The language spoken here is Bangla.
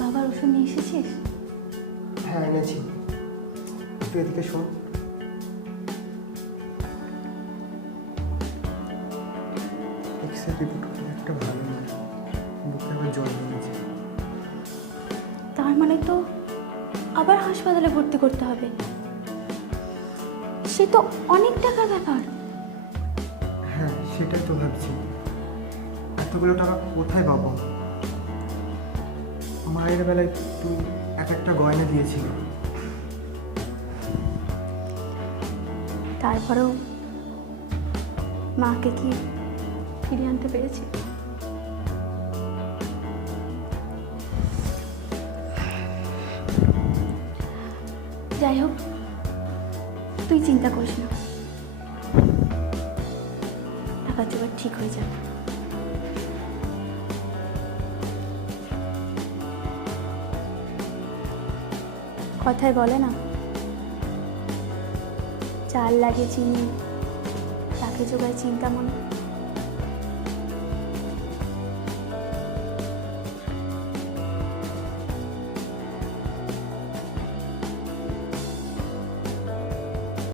বাবার ওষুধ নিয়ে এসেছিস? হ্যাঁ এনেছি। তুই এদিকে শোন। এক্সরে রিপোর্ট খুব একটা ভালো নয় বুকে আবার জল জমেছে তার মানে তো আবার হাসপাতালে ভর্তি করতে হবে? সে তো অনেক টাকার ব্যাপার। হ্যাঁ সেটাই তো ভাবছি। এতগুলো টাকা কোথায় পাবো? মায়ের বেলায় তুই এক একটা গয়না দিয়েছিল। তারপরেও মাকে কি ফিরিয়ে আনতে পেরেছি? যাই হোক, তুই চিন্তা করিস না। টাকা জোগাড় ঠিক হয়ে যাবে। কথায় বলে না। চাল লাগে চিনি তাকে জোগায় চিন্তা মনে